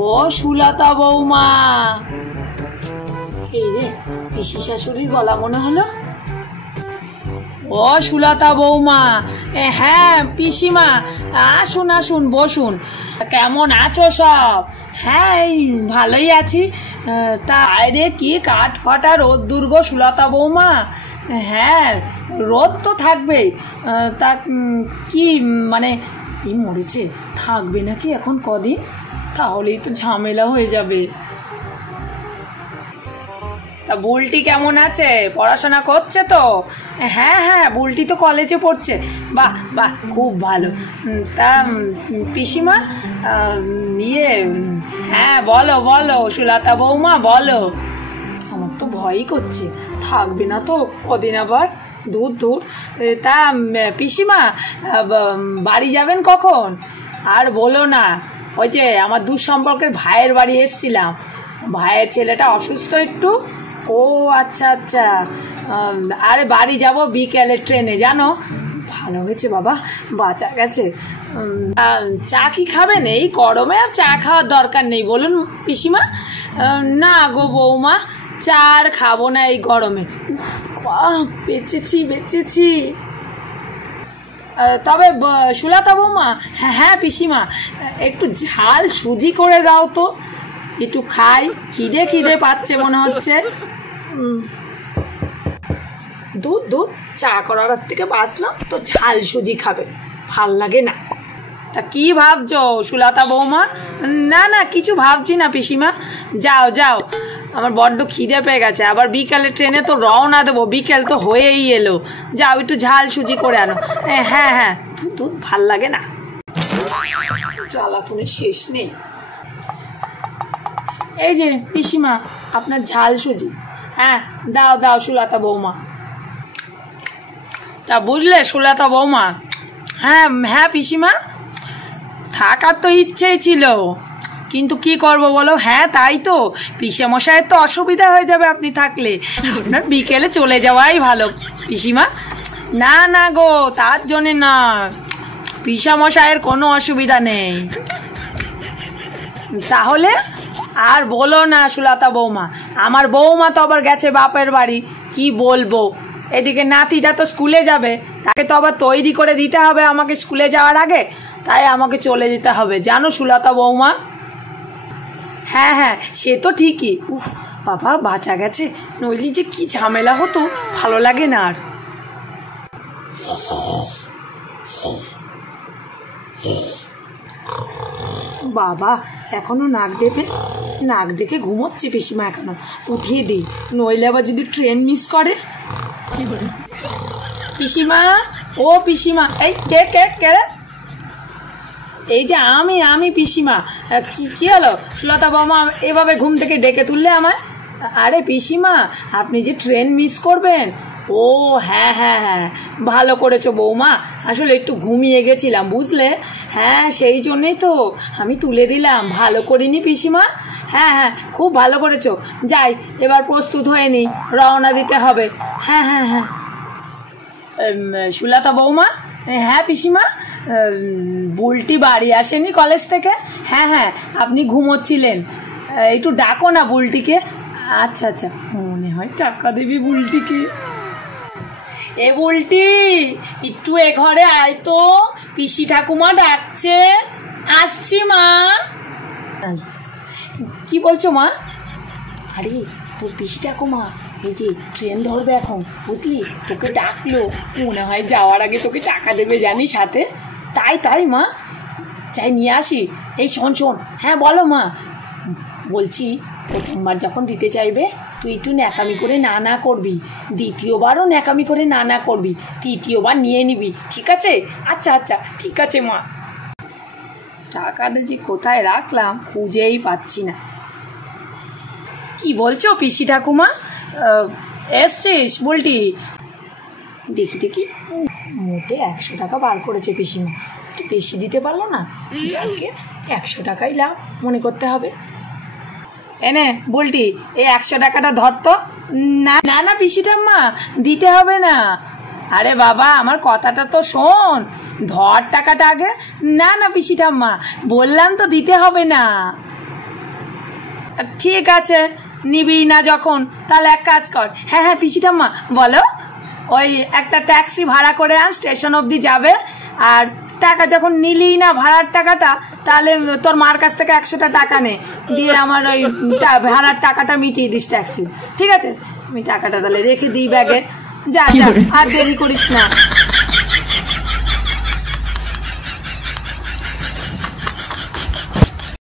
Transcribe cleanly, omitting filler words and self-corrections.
ও সুলতা বৌমা, এই রে পিসি শাশুড়ির গলা মনে হলো। ও সুলতা বৌমা, হ্যাঁ পিসিমা, আসুন আসুন বসুন। কেমন আছো সব? হ্যাঁ এই ভালোই আছি। তা আরে কি কাঠ ফাটা রোদ দুর্গ সুলতা বৌমা। হ্যাঁ রোদ তো থাকবেই। তা কি মানে এই মরেছে থাকবে নাকি এখন কদিন? তাহলেই তো ঝামেলা হয়ে যাবে। তা বুলটি কেমন আছে? পড়াশোনা করছে তো? হ্যাঁ হ্যাঁ বুলটি তো কলেজে পড়ছে। বাহ বাহ খুব ভালো। তা পিসিমা ইয়ে হ্যাঁ বলো বলো সুলতা বৌমা বলো। আমার তো ভয়ই করছে থাকবে না তো কদিন আবার, দূর দূর। তা পিসিমা বাড়ি যাবেন কখন? আর বলো না, ওই যে আমার দূর সম্পর্কের ভাইয়ের বাড়ি এসছিলাম, ভাইয়ের ছেলেটা অসুস্থ একটু। ও আচ্ছা আচ্ছা। আরে বাড়ি যাব বিকেলের ট্রেনে জানো। ভালো হয়েছে বাবা, বাঁচা গেছে। চা কি খাবেন? এই গরমে আর চা খাওয়ার দরকার নেই বলুন পিসিমা। না গো বৌমা, চা আর খাবো না এই গরমে। বেঁচেছি বেঁচেছি। তবে সুলতা বৌমা, হ্যাঁ হ্যাঁ পিসিমা, একটু ঝাল সুজি করে দাও তো, একটু খাই, খিদে খিদে পাচ্ছে মনে হচ্ছে। দুধ দুধ চা করার থেকে বাঁচলাম তো ঝাল সুজি খাবে, ভাল লাগে না। তা কি ভাবছো সুলতা বৌমা? না না কিছু ভাবছি না পিসিমা, যাও যাও, আমার বড্ড খিদে পেয়ে গেছে। আবার বিকালে ট্রেনে তো রওনা দেবো, বিকেল তো হয়েই এলো। যাও একটু ঝাল সুজি করে আনো। হ্যাঁ হ্যাঁ দুধ দুধ ভাল লাগে না, জ্বালাতনের শেষ নেই। এই যে পিসিমা আপনার ঝাল সুজি। হ্যাঁ দাও দাও সুলতা বৌমা। তা বুঝলে সুলতা বৌমা, হ্যাঁ হ্যাঁ পিসিমা, থাকার তো ইচ্ছেই ছিল, কিন্তু কি করব বলো। হ্যাঁ তাই তো, পিসে মশাইয়ের তো অসুবিধা হয়ে যাবে আপনি থাকলে, আপনার বিকেলে চলে যাওয়াই ভালো পিসিমা। না না গো তার জন্যে না, পিসা মশাইয়ের কোনো অসুবিধা নেই। তাহলে আর বলো না সুলতা বৌমা, আমার বৌমা তো আবার গেছে বাপের বাড়ি, কি বলবো। এদিকে নাতিটা তো স্কুলে যাবে, তাকে তো আবার তৈরি করে দিতে হবে আমাকে স্কুলে যাওয়ার আগে, তাই আমাকে চলে যেতে হবে জানো সুলতা বৌমা। হ্যাঁ হ্যাঁ সে তো ঠিকই। উফ বাবা বাঁচা গেছে, নইলে যে কি ঝামেলা হতো, ভালো লাগে না আর। বাবা এখনো নাক ডেকে ঘুমোচ্ছে পিসিমা, এখনো উঠিয়ে দিই, নইলে আবার যদি ট্রেন মিস করে। পিসিমা ও পিসিমা, এই কে কে কে? এই যে আমি পিসিমা। কি হলো সুলতা বৌমা, এভাবে ঘুম থেকে ডেকে তুললে আমায়? আরে পিসিমা আপনি যে ট্রেন মিস করবেন। ও হ্যাঁ হ্যাঁ হ্যাঁ ভালো করেছো বৌমা, আসলে একটু ঘুমিয়ে গেছিলাম বুঝলে। হ্যাঁ সেই জন্যেই তো আমি তুলে দিলাম, ভালো করিনি পিসিমা। হ্যাঁ হ্যাঁ খুব ভালো করেছো। যাই এবার প্রস্তুত হয়ে নিই, রওনা দিতে হবে। হ্যাঁ হ্যাঁ হ্যাঁ সুলতা বৌমা। হ্যাঁ পিসিমা, বুলটি বাড়ি আসেনি কলেজ থেকে? হ্যাঁ হ্যাঁ আপনি ঘুমোচ্ছিলেন, একটু ডাকো না বুলটিকে। আচ্ছা আচ্ছা, মনে হয় টাকা দেবে বুলটিকে। এ বুলটি একটু এ ঘরে আয় তো, পিসি ঠাকুমা ডাকছে। আসছি মা। কি বলছো মা? আরে তোর পিসি ঠাকুমা এই যে ট্রেন ধরবে এখন বুঝলি, তোকে ডাকলো, মনে হয় যাওয়ার আগে তোকে টাকা দেবে জানিস সাথে। তাই তাই মা, চাই নিয়ে আসি। এই শোন শোন, হ্যাঁ বলো মা। বলছি প্রথমবার যখন দিতে চাইবে তুই একটু ন্যাকামি করে না না করবি, দ্বিতীয়বারও ন্যাকামি করে না না করবি, তৃতীয়বার নিয়ে নিবি, ঠিক আছে? আচ্ছা আচ্ছা ঠিক আছে মা। টাকাটা যে কোথায় রাখলাম খুঁজেই পাচ্ছি না। কি বলছো পিসি ঠাকুমা, এসছিস বুলটি? দেখি দেখি, মোটে 100 টাকা বার করেছে পিসিমা, একটু বেশি দিতে পারলো না, যাকে 100 টাকাই লাভ মনে করতে হবে। এনে বুলটি এই 100 টাকাটা ধর তো। না না না পিসি ঠাম্মা দিতে হবে না। আরে বাবা আমার কথাটা তো শোন, ধর টাকাটা আগে। না না পিসি ঠাম্মা বললাম তো দিতে হবে না। ঠিক আছে, নিবি না যখন তাহলে এক কাজ কর। হ্যাঁ হ্যাঁ পিসি ঠাম্মা বলো। ওই একটা ট্যাক্সি ভাড়া করে আন, স্টেশন অবধি যাবে। আর টাকা যখন নিলি না ভাড়ার টাকাটা, তাহলে তোর মার কাছ থেকে 100টা টাকা নে, দিয়ে আমার ওই ভাড়ার টাকাটা মিটিয়ে দিস ট্যাক্সির। ঠিক আছে, আমি টাকাটা তাহলে রেখে দিই ব্যাগে। যা যা, আর দেরি করিস না।